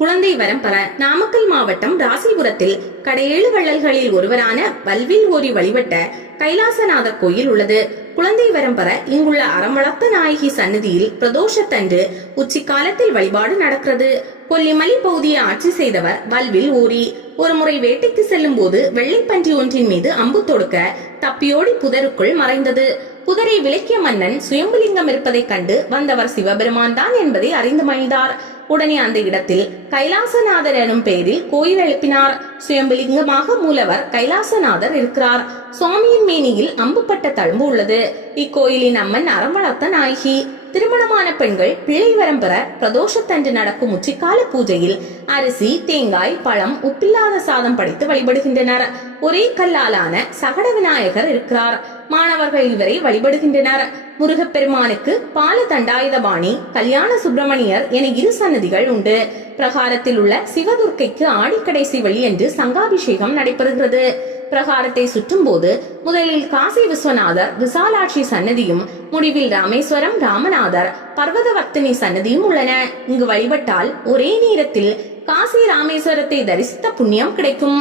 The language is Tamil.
குழந்தை வரம் பெற நாமக்கல் மாவட்டம் ராசிபுரத்தில் கடையேழு வள்ளல்களில் ஒருவரான வல்வில் ஓரி வழிபட்ட கைலாசநாதர் கோயில் உள்ளது. குழந்தை வரம் பெற இங்குள்ள அறம் வளர்த்த நாயகி சன்னதியில் பிரதோஷத்தன்று உச்சி காலத்தில் வழிபாடு நடக்கிறது. கொல்லிமலை பகுதியை ஆட்சி செய்தவர் வல்வில் ஓரி. ஒருமுறை வேட்டைக்கு செல்லும் போது வெள்ளைப்பன்றி ஒன்றின் மீது அம்பு தொடுக்க தப்பியோடி புதருக்குள் மறைந்தது. புதரை விலக்கிய மன்னன் சுயம்புலிங்கம் இருப்பதை கண்டு வந்தவர் சிவபெருமான் தான் என்பதை அறிந்து மகிழ்ந்தார். உடனே அந்த இடத்தில் கைலாசநாதர் எனும் பெயரில் கோயில் எழுப்பினார். சுயம்புலிங்கமாக மூலவர் கைலாசநாதர் இருக்கிறார். சுவாமியின் மேனியில் அம்புப்பட்ட தழும்பு உள்ளது. இக்கோயிலின் அம்மன் அறம் வளர்த்த நாயகி. திருமணமான பெண்கள் பிள்ளை வரம் பெற பிரதோஷத்தன்று நடக்கும் உச்சிக்கால பூஜையில் அரிசி, தேங்காய், பழம், உப்பில்லாத சாதம் படைத்து வழிபடுகின்றனர். ஒரே கல்லாலான சகட விநாயகர் இருக்கிறார். மாணவர்கள் இவரை வழிபடுகின்றனர். முருகப்பெருமானுக்கு பால தண்டாயுதபாணி, கல்யாண சுப்பிரமணியர் என இரு சன்னதிகள் உண்டு. பிரகாரத்தில் உள்ள சிவதுர்க்கைக்கு ஆடிக்கடைசி வெள்ளி என்று சங்காபிஷேகம் நடைபெறுகிறது. பிரகாரத்தை சுற்றும் போது முதலில் காசி விஸ்வநாதர், விசாலாட்சி சன்னதியும், முடிவில் ராமேஸ்வரம், ராமநாதர், பர்வதவர்த்தினி சன்னதியும் உள்ளன. இங்கு வழிபட்டால் ஒரே நேரத்தில் காசி ராமேஸ்வரத்தை தரிசித்த புண்ணியம் கிடைக்கும்.